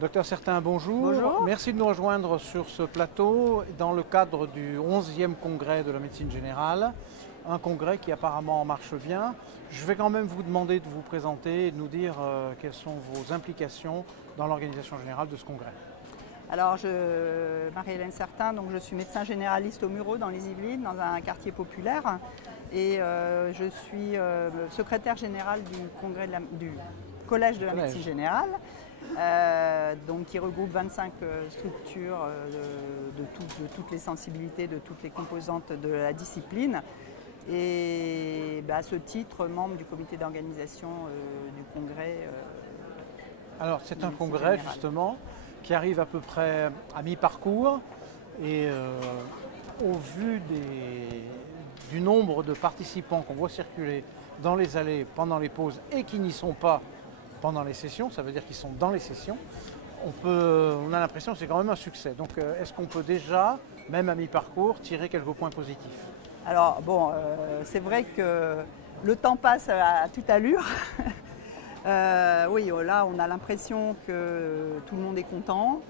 Docteur Certain, bonjour. Bonjour. Merci de nous rejoindre sur ce plateau dans le cadre du 11e congrès de la médecine générale, un congrès qui apparemment marche bien. Je vais quand même vous demander de vous présenter et de nous dire quelles sont vos implications dans l'organisation générale de ce congrès. Alors, Marie-Hélène Certain, donc je suis médecin généraliste au Mureau dans les Yvelines, dans un quartier populaire. Et je suis secrétaire générale du Collège de la médecine générale, donc qui regroupe 25 structures de toutes les sensibilités, de toutes les composantes de la discipline. Et à ce titre, membre du comité d'organisation du congrès. Alors, c'est un congrès justement qui arrive à peu près à mi-parcours et au vu du nombre de participants qu'on voit circuler dans les allées pendant les pauses et qui n'y sont pas pendant les sessions, ça veut dire qu'ils sont dans les sessions, on a l'impression que c'est quand même un succès. Donc est-ce qu'on peut déjà, même à mi-parcours, tirer quelques points positifs? Alors bon, c'est vrai que le temps passe à toute allure. Oui, là on a l'impression que tout le monde est content.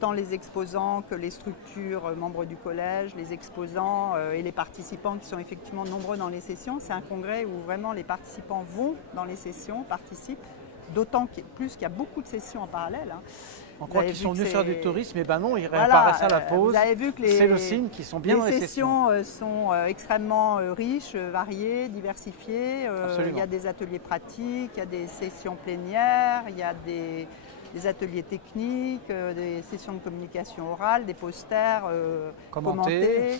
Tant les exposants que les structures membres du collège, les exposants et les participants qui sont effectivement nombreux dans les sessions. C'est un congrès où vraiment les participants vont dans les sessions, participent, d'autant qu'il y a beaucoup de sessions en parallèle. On croit qu'ils sont venus faire du tourisme, et ben non, ils réapparaissent à la pause. Vous avez vu que c'est le signe qu'ils sont bien dans les sessions. Les sessions sont extrêmement riches, variées, diversifiées. Il y a des ateliers pratiques, il y a des sessions plénières, il y a des ateliers techniques, des sessions de communication orale, des posters commentés.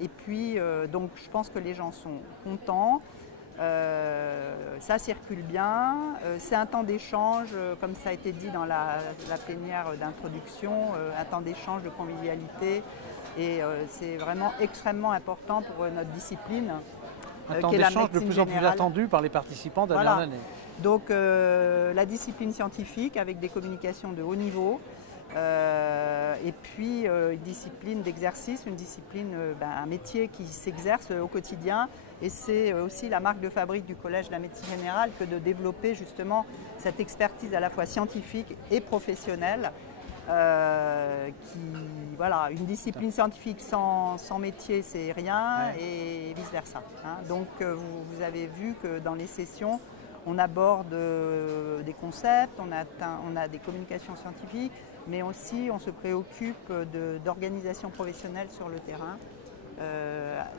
Et puis, donc, je pense que les gens sont contents. Ça circule bien. C'est un temps d'échange, comme ça a été dit dans la plénière d'introduction, un temps d'échange, de convivialité. Et c'est vraiment extrêmement important pour notre discipline. Un temps d'échange de plus en plus attendu par les participants d'année en année. Donc la discipline scientifique avec des communications de haut niveau, et puis une discipline d'exercice, un métier qui s'exerce au quotidien. Et c'est aussi la marque de fabrique du Collège de la médecine générale que de développer justement cette expertise à la fois scientifique et professionnelle. Une discipline scientifique sans métier, c'est rien, et vice-versa. Donc vous avez vu que dans les sessions, on aborde des concepts, on a des communications scientifiques, mais aussi on se préoccupe d'organisation professionnelle sur le terrain.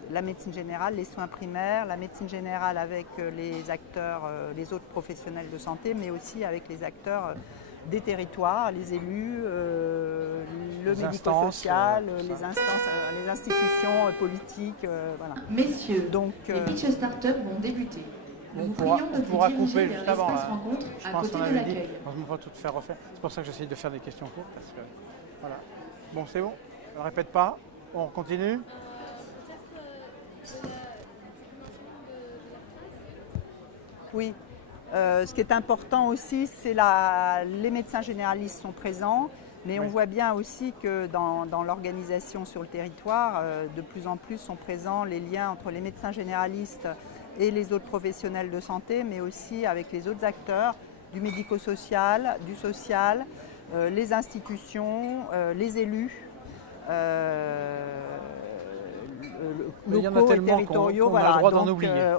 La médecine générale, les soins primaires, la médecine générale avec les acteurs, les autres professionnels de santé, mais aussi avec les acteurs des territoires, les élus, le médico-social, les instances, les institutions politiques. Voilà. Messieurs, donc, les pitch startup vont débuter. On pourra couper juste avant. Rencontre je pense qu'on avait dit, on ne va pas tout faire refaire. C'est pour ça que j'essaye de faire des questions courtes. Parce que, voilà. Bon, c'est bon, on ne répète pas, on continue. Oui. Ce qui est important aussi, c'est les médecins généralistes sont présents, mais on voit bien aussi que dans l'organisation sur le territoire, de plus en plus sont présents les liens entre les médecins généralistes et les autres professionnels de santé, mais aussi avec les autres acteurs du médico-social, du social, les institutions, les élus. Locaux et territoriaux.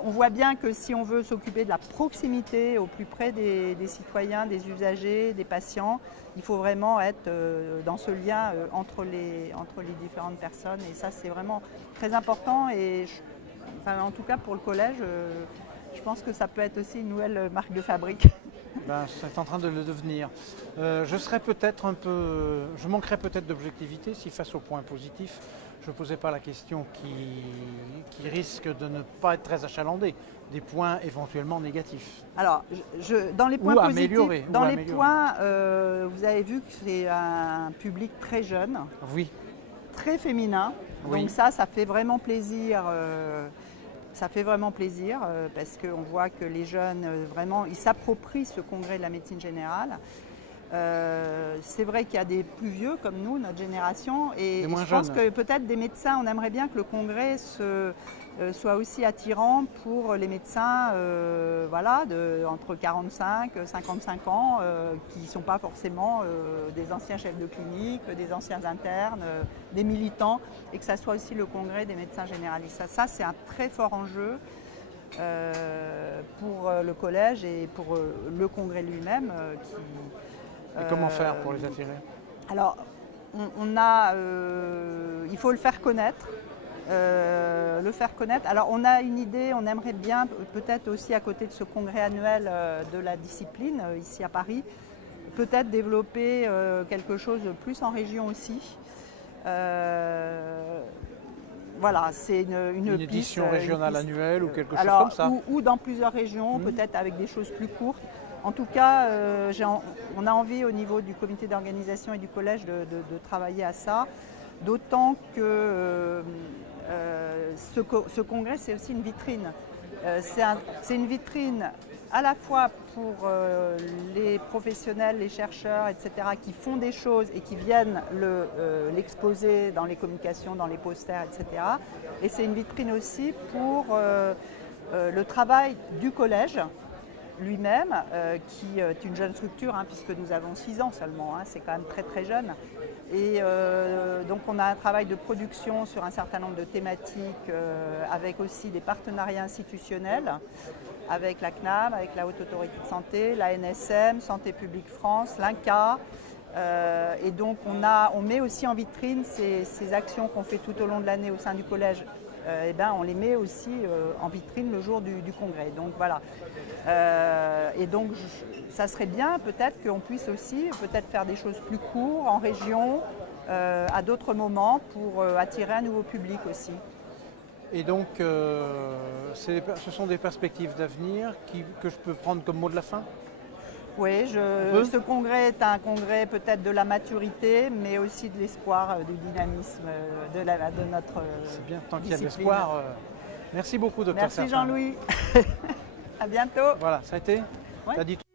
On voit bien que si on veut s'occuper de la proximité au plus près des citoyens, des usagers, des patients, il faut vraiment être dans ce lien entre les différentes personnes. Et ça, c'est vraiment très important. Et en tout cas, pour le collège, je pense que ça peut être aussi une nouvelle marque de fabrique. C'est en train de le devenir. Je manquerais peut-être d'objectivité si face aux points positifs, je ne posais pas la question qui risque de ne pas être très achalandée, des points éventuellement négatifs. Alors, dans les points positifs, vous avez vu que c'est un public très jeune, très féminin. Oui. Donc ça fait vraiment plaisir. Parce qu'on voit que les jeunes, vraiment, ils s'approprient ce congrès de la médecine générale. C'est vrai qu'il y a des plus vieux comme nous, notre génération, et moins je pense jeunes. que peut-être des médecins, on aimerait bien que le congrès soit aussi attirant pour les médecins voilà, entre 45 et 55 ans, qui ne sont pas forcément des anciens chefs de clinique, des anciens internes, des militants, et que ça soit aussi le congrès des médecins généralistes. Ça c'est un très fort enjeu pour le collège et pour le congrès lui-même. Et comment faire pour les attirer? Alors, il faut le faire connaître. Alors, on a une idée, on aimerait bien, peut-être aussi à côté de ce congrès annuel de la discipline, ici à Paris, peut-être développer quelque chose de plus en région aussi. Voilà, c'est une édition piste, régionale annuelle ou quelque chose alors, comme ça. Ou dans plusieurs régions, peut-être avec des choses plus courtes. En tout cas, on a envie au niveau du comité d'organisation et du collège de travailler à ça, d'autant que ce congrès, c'est aussi une vitrine. C'est une vitrine à la fois pour les professionnels, les chercheurs, etc., qui font des choses et qui viennent l'exposer dans les communications, dans les posters, etc. Et c'est une vitrine aussi pour le travail du collège lui-même, qui est une jeune structure, hein, puisque nous avons 6 ans seulement, hein, c'est quand même très très jeune. Et donc on a un travail de production sur un certain nombre de thématiques, avec aussi des partenariats institutionnels, avec la CNAM, avec la Haute Autorité de Santé, la NSM, Santé publique France, l'INCa. Et donc on met aussi en vitrine ces actions qu'on fait tout au long de l'année au sein du collège. On les met aussi en vitrine le jour du congrès. Donc voilà. Et donc ça serait bien peut-être qu'on puisse aussi peut-être faire des choses plus courtes en région, à d'autres moments, pour attirer un nouveau public aussi. Et donc, ce sont des perspectives d'avenir que je peux prendre comme mot de la fin? Oui, ce congrès est un congrès peut-être de la maturité, mais aussi de l'espoir, du dynamisme de notre C'est bien, tant qu'il y a de discipline. l'espoir. Merci beaucoup, docteur Merci Serpin. Jean-Louis. À bientôt. Voilà, ça a été? Ouais. T'as dit tout.